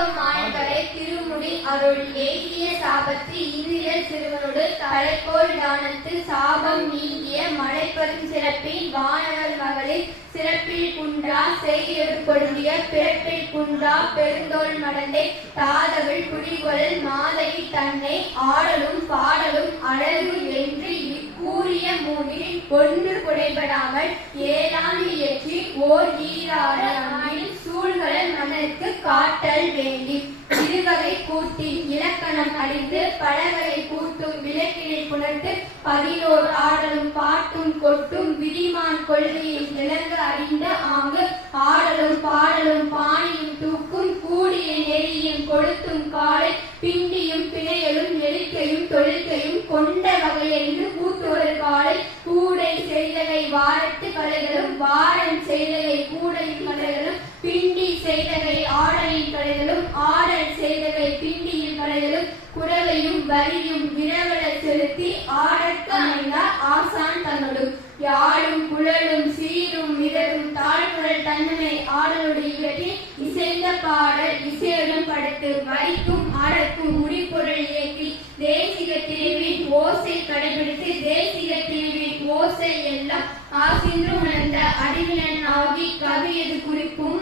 தெய்வமான்களை திருமுடி அருள். ஏகிய சாபத்து இந்திரர் சிறுவனோடு தலைக்கோள் தானத்து சாபம் நீங்கிய மலைப்பெரும் சிறப்பில் வானவர் மகளிர் சிறப்பில் குன்றா செய்யொரு கொடுங்கிய பிறப்பில் குன்றா பெருந்தோல் மடந்தை தாதவள் குடிகொழல் மாதவி தன்னை ஆடலும் பாடலும் அழகு என்று கூறிய மூடில் ஒன்று குறைபடாமல் ஏழாம் இயற்றி ஓர் ஈராறு ஆண்டில் சூழ்களை மனருக்கு காட்டல் வேண்டி. இருவகை கூட்டி இலக்கணம் அறிந்து பலவகை கூட்டும் விளக்கினை புணர்ந்து பதினோர் ஆடலும் பாட்டும் கொட்டும் விதிமான் கொள்கையை விளங்க அறிந்த ஆங்கு ஆடலும் பாடலும் பாணி தூக்கும் கூடிய நெறியும் கொளுத்தும் காலை பிண்டியும் பிணையலும் நெருக்கையும் தொழிற்கையும் கொண்ட வகையென்று கூட்டுவர் காலை கூடை செய்தகை வாரத்து கலைகளும் வாரம் செய்தகை கூடையின் கலைகளும் பிண்டி செய்தகை ஆடலின் கடைதலும் ஆடல் செய்தகை பிண்டியின் கடைதலும் குரவையும் வரியும் வினவல செலுத்தி ஆடற்கு அமைந்தார் ஆசான் தன்னோடும் யாழும் குழலும் சீரும் மிதரும் தாழ்குழல் தன்னுமை ஆடலுடைய இவற்றில் இசைந்த பாடல் இசையுடன் படுத்து வரிக்கும் ஆடற்கும் முடிப்பொருள் இயக்கி தேசிக திருவின் ஓசை கடைபிடித்து தேசிக திருவின் ஓசை எல்லாம் ஆசின்று உணர்ந்த அறிவினன் ஆகி கவியது குறிப்பும்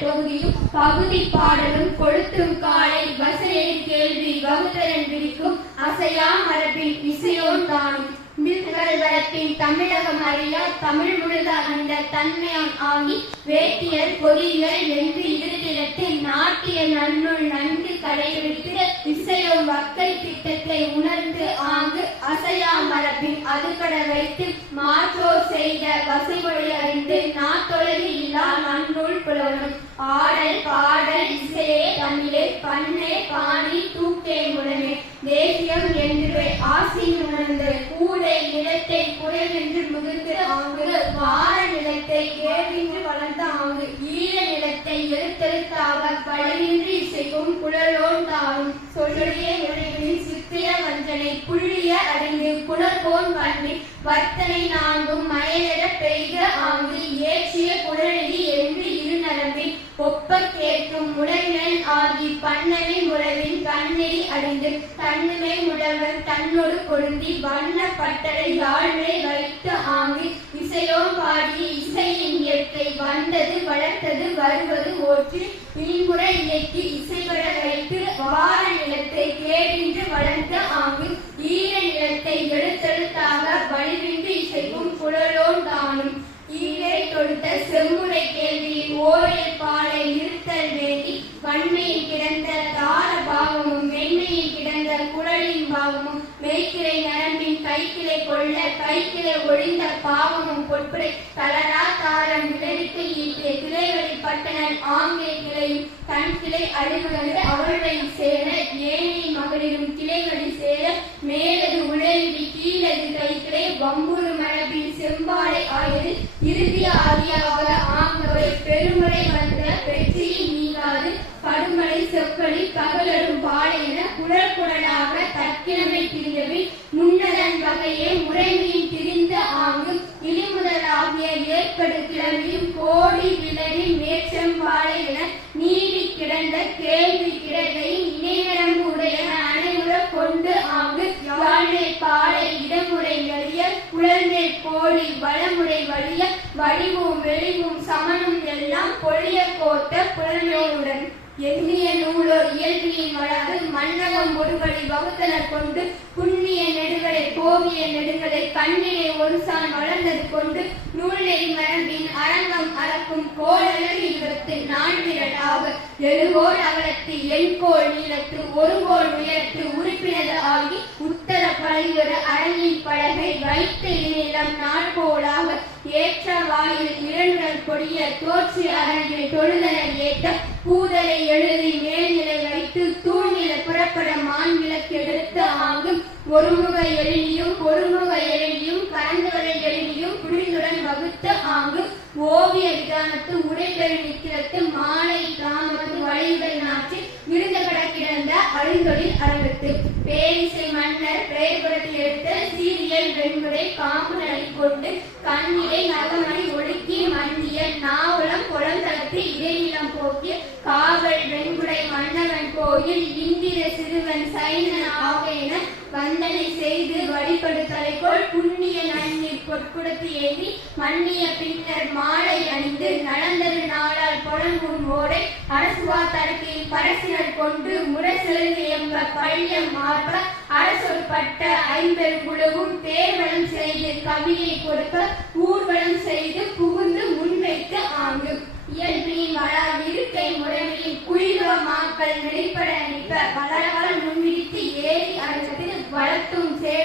தொகுதியும் பகுதி பாடலும் கொளுத்தும் காலை வசனையின் கேள்வி வகுத்தரன் விரிக்கும் அசையா மரபின் இசையோன் தானும். மில்கள் வரப்பின் தமிழகம் அறியா தமிழ் முழுத அந்த தன்மையான் ஆகி வேட்டியர் பொறியியல் என்று இறுதிடத்து நாட்டிய நன்னுள் நன்கு கடைபிடித்து இசையும் வக்கை திட்டத்தை உணர்ந்து ஆங்கு அசையா மரபின் அதுபட வைத்து மாற்றோர் செய்த வசைமொழி அறிந்து நாத்தொழகு இல்லா நன்னூல் புலவனும் ஆடல் பாடல் இசையே தமிழே பண்ணே பாணி தூக்கே உடனே தேசியம் என்று ஆசி உணர்ந்த கூடை நிலத்தை குறைவென்று முதிர்ந்து ஆங்கு வார நிலத்தை கேவின்று வளர்ந்த ஆங்கு ஈர நிலத்தை எழுத்தெழுத்தாக பழகின்றி இசைக்கும் குழலோன் தாரும். சொல்லிய உழைவின் சித்திய வஞ்சனை புள்ளிய அடைந்து புலர்கோன் பண்ணி வர்த்தனை நான்கும் மயலிட பெய்க ஆங்கு ஏ தன்னுமை முழவன் தன்னோடு பொருந்தி வண்ண பட்டடை யாழ்மை வைத்து ஆங்கு இசையோ பாடி இசையின் இயற்கை வந்தது வளர்த்தது வருவது ஓற்றி இன்முறை இயக்கி இசைவர வைத்து வார நிலத்தை கேடின்று வளர்த்த ஆங்கு ஈர நிலத்தை எழுத்தெழுத்தாக வலிவின்றி இசைக்கும் குழலோன் தானும் ஈரை தொடுத்த செம்முறை கேள்வியில் ஓரை பாலை இருத்தல் வேண்டி வன்மையில் கிடந்த தார பாவமும் மென்மையில் கிடந்த குழலின் பாவமும் மெய்க்கிளை நரம்பின் கைக்கிளை கொள்ள கைக்கிளை ஒழிந்த பாவமும் பொற்புரை தளரா தாரம் விளைவிக்கு ஈட்டிய கிளைவழி பட்டனர் ஆங்கில கிளையும் தன் கிளை அழிவுகண்டு அவர்களை சேர ஏனை மகளிரும் கிளைகளில் சேர மேலது உழவி கீழது கைக்கிளை வம்புரு மரபில் செம்பாடை ஆயது ஏற்படு கோடி என நீடி கிடந்த கேள்வி இணையரம்பு உடைய அனைமுற கொண்டு ஆங்கு யாழை இடமுறை வழிய குழந்தை கோடி வளமுறை வழிய வடிவும் வெளிவும் சமனும் எல்லாம் பொழிய கோத்த எண்ணிய நூலோர் இயல்பியின் வளாது மன்னகம் ஒருவழி வகுத்தனர் கொண்டு புண்ணிய நெடுகளை கோவிய நெடுங்களை கண்ணிலே ஒரு சான் வளர்ந்தது கொண்டு நூல் மரபின் அரங்கம் அளக்கும் கோளழகு இருபத்து நான்கிரல் ஆக எழுகோள் அகலத்து எண்கோள் நீளத்து ஒரு கோள் உயரத்து உறுப்பினர் ஆகி உத்தர பழையொரு அரங்கின் பலகை வைத்த இந்நிலம் நாட்கோளாக. ஏற்ற வாயில் இரண்டுடல் கொடிய தோற்று அரங்கில் தொழுதனர் ஏற்ற பூதலை எழுதி மேல்நிலை வைத்து தூண்நிலை புறப்பட மான் விளக்கு எடுத்து ஆகும் ஒருமுக எழினியும் ஒருமுக எழினியும் கலந்துகளை எழினியும் புரிந்துடன் வகுத்த ஆங்கு ஓவிய விதானத்து உடைபெரு நித்திரத்து மாலை கிராமத்து வழியுடன் நாற்றி விருந்த கிடக்கிடந்த அழுந்தொழில் அரங்கத்து பேரிசை மன்னர் பெயர்புறத்தில் எடுத்த சீரியல் வெண்முறை காம்பு நடி கொண்டு கண்ணிலை நகமணி ஒளி செய்து வழிபடுத்தலை புண்ணிய நன்னீர் பொற்குடத்து ஏந்தி மன்னிய பின்னர் மாலை அணிந்து நடந்தது நாளால் புலம்பும் ஓடை அரசுவா தடுக்கையில் பரசினர் கொண்டு முரசிலிருந்து எம்ப பள்ளியம் மார்ப அரசொற்பட்ட ஐம்பெருங்குழுவும் தேர்வலம் செய்து கவியை கொடுக்க ஊர்வலம் செய்து புகுந்து முன்வைத்து ஆங்கும் இயல்பின் வளர் இருக்கை முறைமையின் குயிலோ மாக்கள் நெறிப்பட அணிப்ப வளரால் முன்விரித்து ஏறி அரசத்தில் வளர்த்தும் சே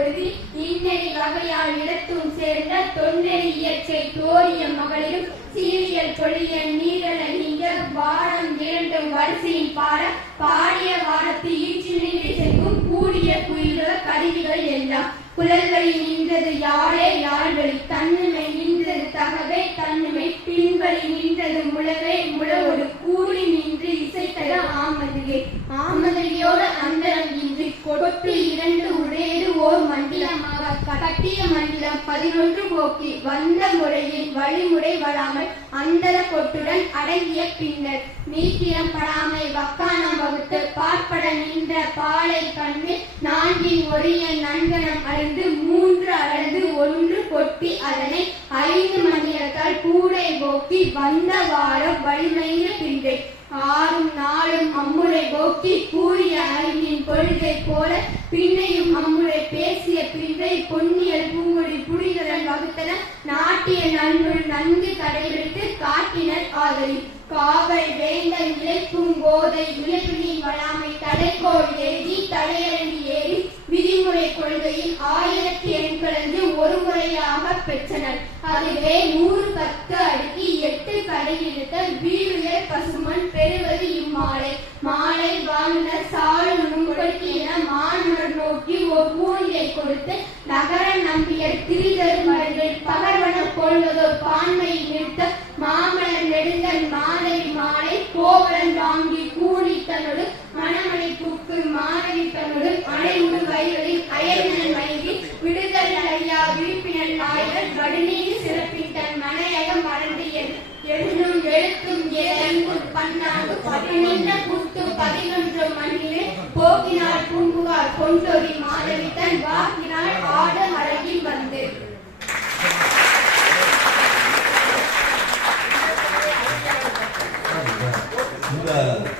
பொழுது பொருதி இன்னெறி வகையால் இடத்தும் சேர்ந்த தொன்னெறி இயற்கை தோரிய மகளிரும் சீரியல் பொழிய நீரல நீங்க வாரம் இரண்டும் வரிசையின் பார பாடிய வாரத்து ஈற்றி நின்று செல்லும் கூடிய குயில்கள் கருவிகள் எல்லாம். புலல்வழி நின்றது யாழே யாழ்வழி தன்னுமை நின்றது தகவே தன்னுமை பின்வழி நின்றது முழவே முழவோடு கூடி நின்று இசைத்தது ஆமதிகை. ஆமதிகையோடு அந்தரம் இன்றி கொடுத்து கட்டிய மண்டலம் பதினொன்று போக்கி வந்த முறையில் வழிமுறை வராமல் அந்தர கொட்டுடன் அடங்கிய பின்னர் நீத்திரம் படாமை வக்கானம் வகுத்து பார்ப்பட நின்ற பாலை கண்ணு நான்கின் ஒரிய நன்கனம் அறிந்து மூன்று அளந்து ஒன்று கொட்டி அதனை ஐந்து மணியத்தால் கூடை போக்கி வந்த வாரம் வலிமையில பின்றை ஆறும் நாளும் அம்முறை போக்கி கூறிய ஐந்து பொழுதை போல பின்னையும் அம்முறை பேசிய பின்னை பொன்னியல் பூங்கொடி புடிகரன் வகுத்தன. நாட்டிய நன்முள் நன்கு கடைபிடித்து காட்டினர் ஆதரி காவல் வேந்தன் இழைக்கும் போதை இழைப்பினின் வளாமை தலைக்கோள் எழுதி தலையரங்கி ஏறி விதிமுறை கொள்கையில் ஆயிரத்தி எண்கலந்து ஒரு முறையாக பெற்றனர். அதுவே நூறு பத்து அடுக்கி எட்டு கடையிலிட்ட வீடுகள் பசுமன் பெறுவது இம்மாலை. மாலை வானுனர் சாலும் கொடுக்கின மானுனர் நோக்கி ஒரு ஊழியை கொடுத்து நகர நம்பியர் திரிதருமர்கள் பகர்வன கொள்வதோ பான்மையை நிறுத்த கொண்டொரு மாதவித்தன் வாக்கினால் ஆட அழகில்